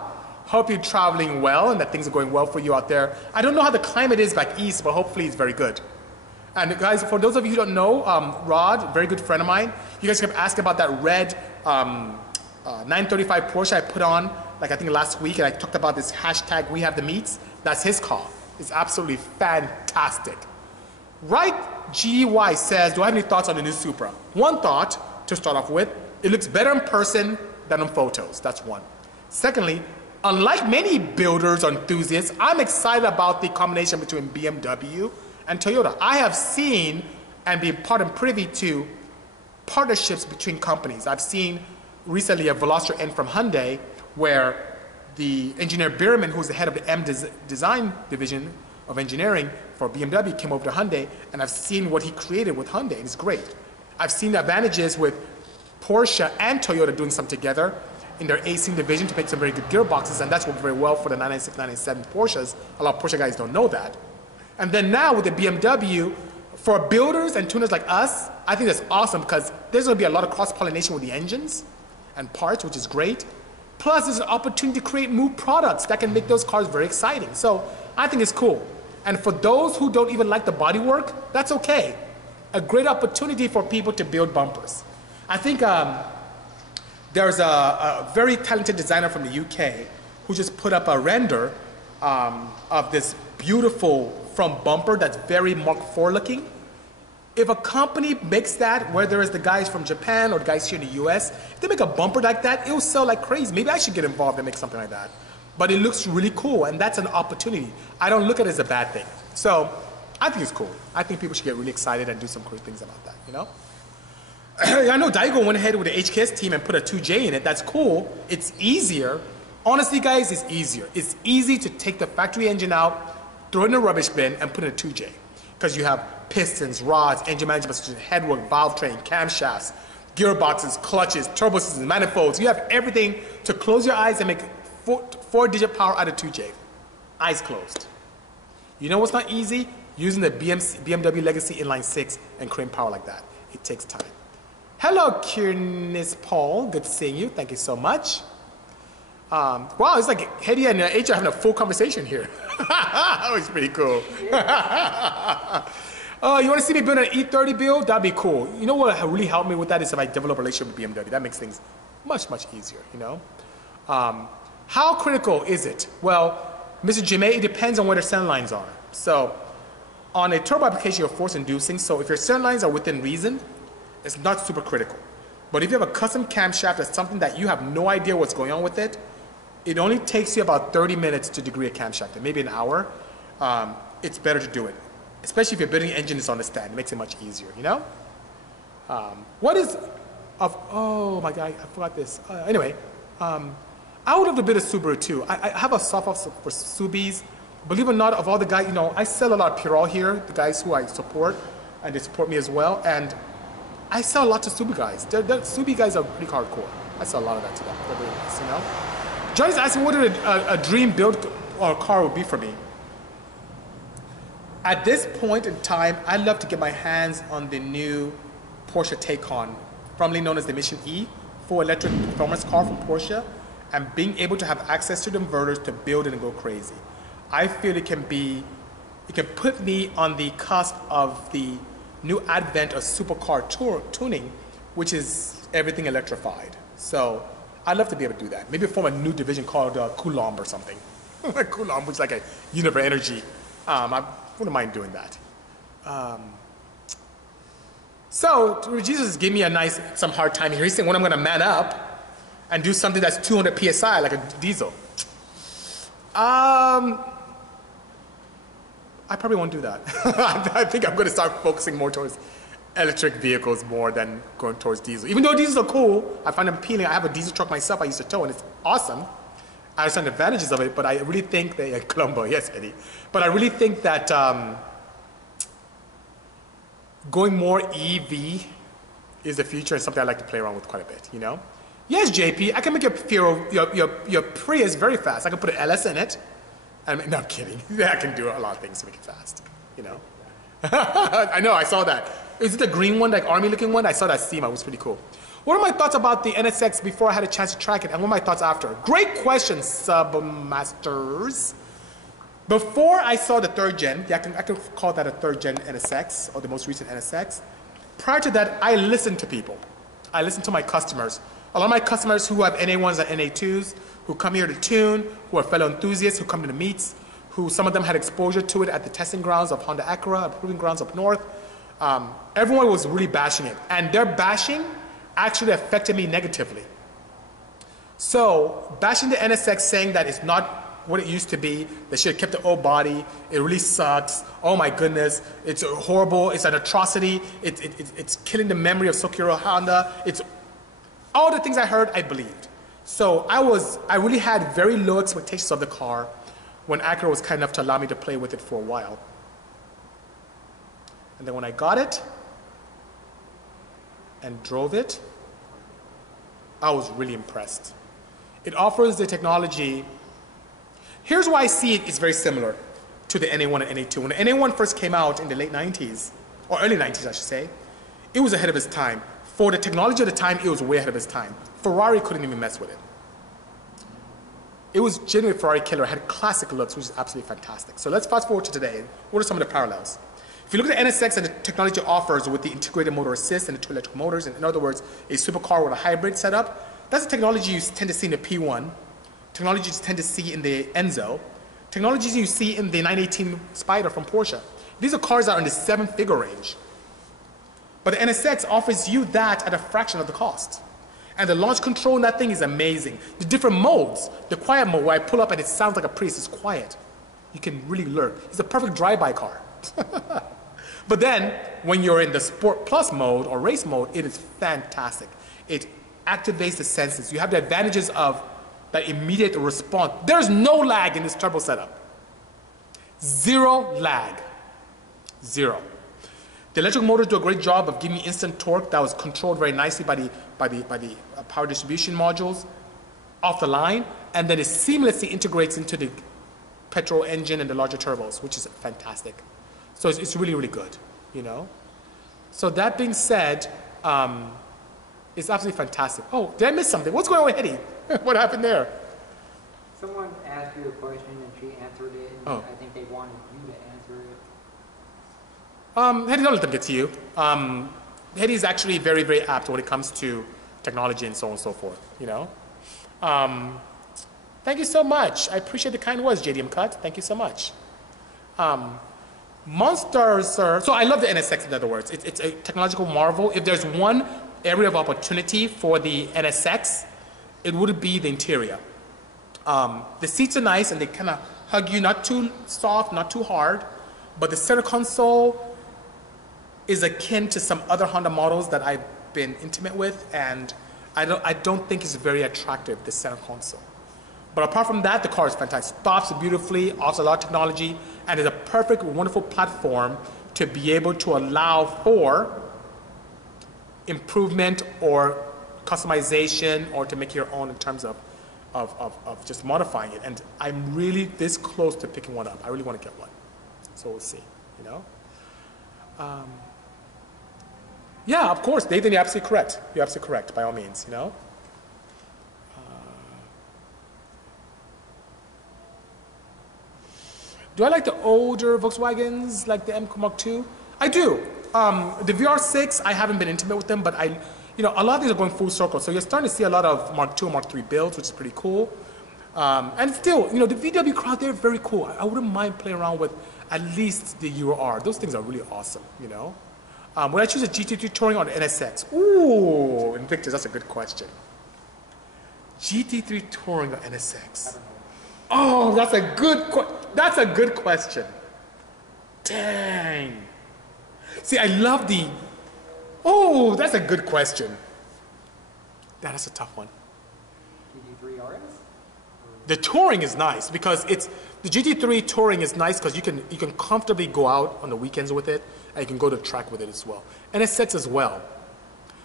Hope you're traveling well and that things are going well for you out there. I don't know how the climate is back east, but hopefully it's very good. And guys, for those of you who don't know, Rod, very good friend of mine, you guys kept asking about that red 935 Porsche I put on, like I think last week, and I talked about this hashtag, we have the meats. That's his car. It's absolutely fantastic. Right GY says, do I have any thoughts on the new Supra? One thought to start off with, it looks better in person than on photos. That's one. Secondly, unlike many builders or enthusiasts, I'm excited about the combination between BMW and Toyota. I have seen and been part and privy to partnerships between companies. I've seen recently a Veloster N from Hyundai where the engineer Bierman, who's the head of the design division of engineering for BMW, came over to Hyundai, and I've seen what he created with Hyundai, and it's great. I've seen the advantages with Porsche and Toyota doing something together in their AC division to make some very good gearboxes, and that's worked very well for the 996, 997 Porsches. A lot of Porsche guys don't know that. And then now with the BMW, for builders and tuners like us, I think that's awesome because there's going to be a lot of cross-pollination with the engines and parts, which is great. Plus, there's an opportunity to create new products that can make those cars very exciting. So I think it's cool. And for those who don't even like the bodywork, that's okay. A great opportunity for people to build bumpers. I think there's a very talented designer from the UK who just put up a render of this beautiful front bumper that's very Mark IV looking. If a company makes that, whether it's the guys from Japan or the guys here in the US, if they make a bumper like that, it'll sell like crazy. Maybe I should get involved and make something like that. But it looks really cool, and that's an opportunity. I don't look at it as a bad thing. So I think it's cool. I think people should get really excited and do some cool things about that, you know? I know Daigo went ahead with the HKS team and put a 2J in it. That's cool. It's easier. Honestly, guys, it's easier. It's easy to take the factory engine out, throw it in a rubbish bin, and put in a 2J. Because you have pistons, rods, engine management systems, headwork, valve train, camshafts, gearboxes, clutches, turbo systems, manifolds. You have everything to close your eyes and make four-digit power out of 2J. Eyes closed. You know what's not easy? Using the BMW Legacy Inline 6 and creating power like that. It takes time. Hello, Kiernis Paul. Good seeing you. Thank you so much. Wow, it's like Hedy and H are having a full conversation here. That was pretty cool. You want to see me build an E30 build? That'd be cool. You know what really helped me with that is if I develop a relationship with BMW. That makes things much, much easier, you know? How critical is it? Well, Mr. Jimé, it depends on where the center lines are. So, on a turbo application, you're force inducing. So, if your center lines are within reason, it's not super critical. But if you have a custom camshaft that's something that you have no idea what's going on with it, it only takes you about 30 minutes to degree a camshaft, and maybe an hour. It's better to do it, especially if your building engine is on the stand. It makes it much easier, you know? Oh my God, I forgot this. Anyway, I would love to build a Subaru too. I have a soft spot for Subis. Believe it or not, of all the guys, you know, I sell a lot of Purell here, the guys who I support, and they support me as well. And I sell a lot to Subi guys. The Subi guys are pretty hardcore. I sell a lot of that to them. They're very nice, you know? Johnny's asking what a dream build or car would be for me. At this point in time, I'd love to get my hands on the new Porsche Taycan, formerly known as the Mission E, full electric performance car from Porsche, and being able to have access to the inverters to build it and go crazy. I feel it can put me on the cusp of the new advent of supercar tuning, which is everything electrified. So I'd love to be able to do that. Maybe form a new division called Coulomb or something. Coulomb, which is like a unit of energy. I wouldn't mind doing that. So Jesus gave me some hard time here. He's saying when I'm going to man up and do something that's 200 PSI like a diesel. I probably won't do that. I think I'm going to start focusing more towards electric vehicles more than going towards diesel. Even though diesels are cool, I find them appealing. I have a diesel truck myself I used to tow, and it's awesome. I understand the advantages of it, but I really think that, Colombo, yes, Eddie. But I really think that going more EV is the future and something I like to play around with quite a bit, you know? Yes, JP, I can make your Prius very fast. I can put an LS in it. No, I'm kidding. I can do a lot of things to make it fast, you know? I know, I saw that. Is it the green one, like army-looking one? I saw that SEMA. It was pretty cool. What are my thoughts about the NSX before I had a chance to track it, and what are my thoughts after? Great question, Submasters. Before I saw the third gen, I can call that a third gen NSX, or the most recent NSX. Prior to that, I listened to people. I listened to my customers. A lot of my customers who have NA1s and NA2s, who come here to tune, who are fellow enthusiasts, who come to the meets, who some of them had exposure to it at the testing grounds of Honda Acura, proving grounds up north. Everyone was really bashing it, and their bashing actually affected me negatively. So bashing the NSX, saying that it's not what it used to be, they should have kept the old body, it really sucks, oh my goodness, it's horrible, it's an atrocity, it's killing the memory of Soichiro Honda, it's all the things I heard, I believed. So I really had very low expectations of the car when Acura was kind enough to allow me to play with it for a while. And then when I got it and drove it, I was really impressed. It offers the technology. Here's why I see it's very similar to the NA1 and NA2. When the NA1 first came out in the late 90s, or early 90s I should say, it was ahead of its time. For the technology of the time, it was way ahead of its time. Ferrari couldn't even mess with it. It was genuinely Ferrari killer, had classic looks, which is absolutely fantastic. So let's fast forward to today. What are some of the parallels? If you look at the NSX and the technology it offers with the integrated motor assist and the two electric motors, and in other words, a supercar with a hybrid setup, that's the technology you tend to see in the P1, technology you tend to see in the Enzo, technologies you see in the 918 Spider from Porsche. These are cars that are in the 7-figure range. But the NSX offers you that at a fraction of the cost. And the launch control in that thing is amazing. The different modes, the quiet mode where I pull up and it sounds like a Prius, is quiet. You can really learn. It's a perfect drive-by car. But then, when you're in the Sport Plus mode or race mode, it is fantastic. It activates the senses. You have the advantages of that immediate response. There's no lag in this turbo setup. Zero lag. Zero. The electric motors do a great job of giving you instant torque that was controlled very nicely by the power distribution modules off the line, and then it seamlessly integrates into the petrol engine and the larger turbos, which is fantastic. So it's really, really good, you know? So that being said, it's absolutely fantastic. Oh, did I miss something? What's going on with Hetty? What happened there? Someone asked you a question and she answered it, and I think they wanted you to answer it. Hetty, don't let them get to you. Hetty is actually very, very apt when it comes to technology and so on and so forth, you know? Thank you so much. I appreciate the kind words, JDM Cut. Thank you so much. Monsters, so I love the NSX, in other words. It's a technological marvel. If there's one area of opportunity for the NSX, it would be the interior. The seats are nice and they kind of hug you, not too soft, not too hard, but the center console is akin to some other Honda models that I've been intimate with, and I don't think it's very attractive, the center console. But apart from that, the car is fantastic. Stops beautifully, offers a lot of technology, and is a perfect, wonderful platform to be able to allow for improvement or customization, or to make your own in terms of just modifying it. And I'm really this close to picking one up. I really want to get one. So we'll see, you know? Yeah, of course, Nathan, you're absolutely correct. You're absolutely correct, by all means, you know? Do I like the older Volkswagens, like the M Mark II? I do. The VR6, I haven't been intimate with them, but you know, a lot of these are going full circle. So you're starting to see a lot of Mark II and Mark III builds, which is pretty cool. And still, you know, the VW crowd, they're very cool. I wouldn't mind playing around with at least the Euro R. Those things are really awesome, you know? Would I choose a GT3 Touring or the NSX? Ooh, Invictus, that's a good question. GT3 Touring or NSX? Oh, that's a good question. Dang. See, I love the... Oh, that's a good question. That's a tough one. GT3 RS? The Touring is nice because it's... The GT3 Touring is nice because you can comfortably go out on the weekends with it, and you can go to the track with it as well. NSX as well.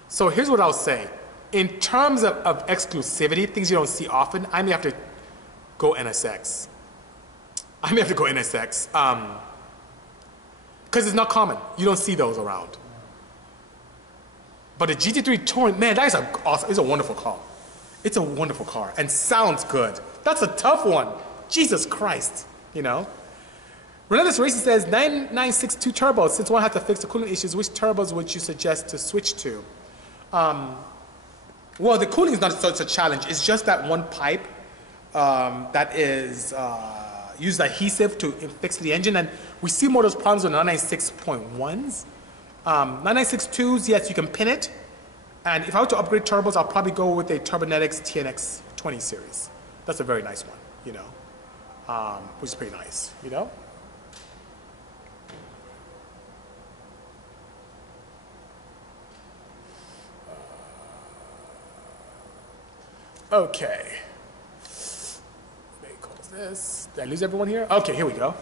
So here's what I'll say. In terms of exclusivity, things you don't see often, I may have to go NSX. I may have to go NSX. Because it's not common. You don't see those around. But the GT3 Touring, man, that is awesome. It's a wonderful car. It's a wonderful car and sounds good. That's a tough one. Jesus Christ, you know? Relentless Racing says 9962 turbos. Since one had to fix the cooling issues, which turbos would you suggest to switch to? Well, the cooling is not such a challenge. It's just that one pipe that is, use adhesive to fix the engine, and we see more of those problems with 996.1s. 996.2s, yes, you can pin it. And if I were to upgrade turbos, I'll probably go with a Turbonetics TNX 20 series. That's a very nice one, you know, which is pretty nice, you know. Okay. Let me close this. Did I lose everyone here? Okay, here we go.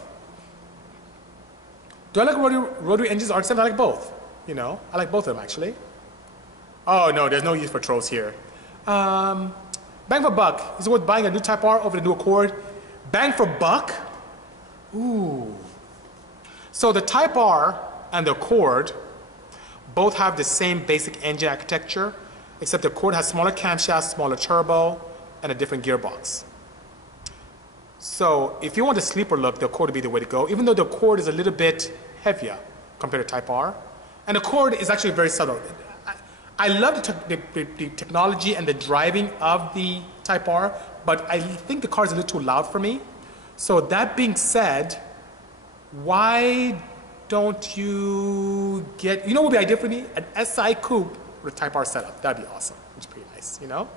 Do I like rotary engines or RX-7? I like both. You know, I like both of them actually. Oh no, there's no use for trolls here. Bang for buck. Is it worth buying a new Type R over the new Accord? Bang for buck? Ooh. So the Type R and the Accord both have the same basic engine architecture, except the Accord has smaller camshafts, smaller turbo, and a different gearbox. So if you want a sleeper look, the Accord would be the way to go, even though the Accord is a little bit heavier compared to Type R. And the Accord is actually very subtle. I love the technology and the driving of the Type R, but I think the car is a little too loud for me. So that being said, why don't you get, you know what would be ideal for me? An SI coupe with a Type R setup. That'd be awesome, which is pretty nice, you know?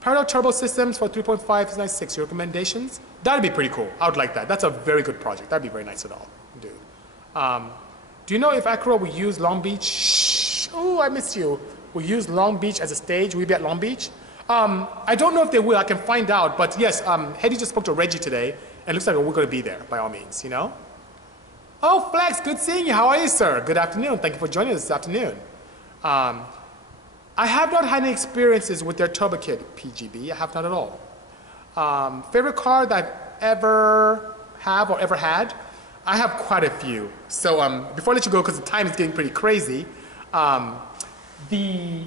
Parallel turbo systems for 3.5 to 9.6, your recommendations? That'd be pretty cool. I would like that. That's a very good project. That'd be very nice at all, dude. Do you know if Acura will use Long Beach? Oh, I missed you. Will use Long Beach as a stage? Will you be at Long Beach? I don't know if they will. I can find out. But yes, Hetty just spoke to Reggie today, and it looks like we're going to be there by all means, you know? Oh, Flex, good seeing you. How are you, sir? Good afternoon. Thank you for joining us this afternoon. I have not had any experiences with their turbo kit, PGB. I have not at all. Favorite car that I ever have or ever had? I have quite a few. So before I let you go, because the time is getting pretty crazy, the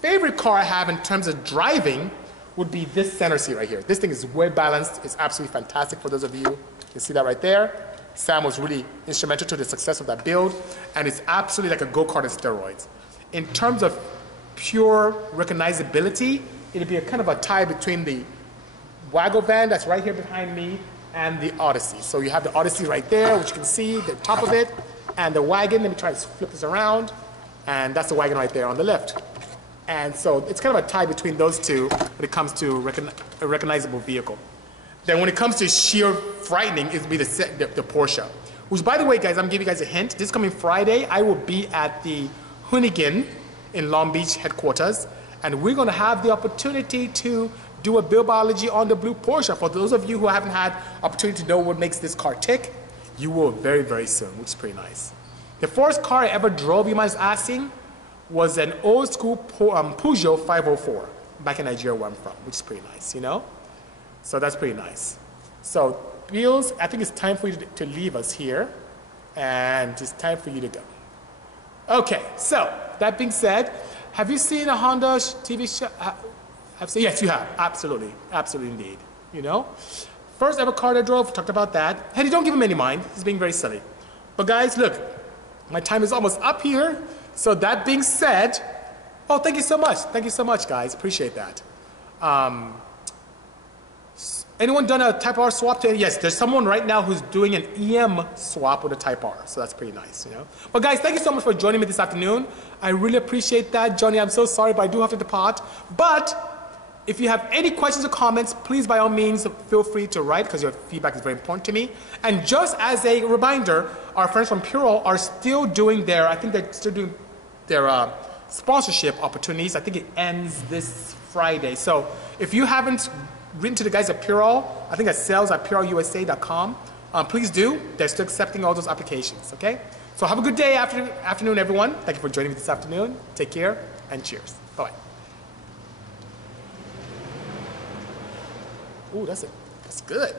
favorite car I have in terms of driving would be this center seat right here. This thing is way balanced. It's absolutely fantastic for those of you. You see that right there? Sam was really instrumental to the success of that build, and it's absolutely like a go-kart on steroids. In terms of pure recognizability, it'd be a kind of a tie between the Waggle van that's right here behind me and the Odyssey. So you have the Odyssey right there, which you can see the top of it, and the wagon. Let me try to flip this around, and that's the wagon right there on the left. And so it's kind of a tie between those two when it comes to a recognizable vehicle. Then when it comes to sheer frightening, it would be the Porsche. Which, by the way, guys, I'm giving you guys a hint. This coming Friday, I will be at the Hoonigan in Long Beach headquarters, and we're going to have the opportunity to do a build biology on the blue Porsche. For those of you who haven't had opportunity to know what makes this car tick, you will very, very soon, which is pretty nice. The first car I ever drove, you might be asking, was an old school Peugeot 504 back in Nigeria where I'm from, which is pretty nice, you know? So that's pretty nice. So, Beals, I think it's time for you to leave us here, and it's time for you to go. Okay, so that being said, have you seen a Honda TV show? Yes, you have. Absolutely. Absolutely indeed. You know? First ever car I drove, talked about that. Hey, don't give him any mind. He's being very silly. But guys, look, my time is almost up here. So that being said, oh, thank you so much. Thank you so much, guys. Appreciate that. Anyone done a Type R swap today? Yes, there's someone right now who's doing an EM swap with a Type R. So that's pretty nice, you know. But guys, thank you so much for joining me this afternoon. I really appreciate that. Johnny, I'm so sorry, but I do have to depart. But if you have any questions or comments, please by all means feel free to write, because your feedback is very important to me. And just as a reminder, our friends from Puro are still doing their, I think they're still doing their sponsorship opportunities. I think it ends this Friday. So if you haven't written to the guys at Puro, I think at sales@purousa.com, please do. They're still accepting all those applications, okay? So have a good day, afternoon, everyone. Thank you for joining me this afternoon. Take care, and cheers. Bye-bye. Ooh, that's good.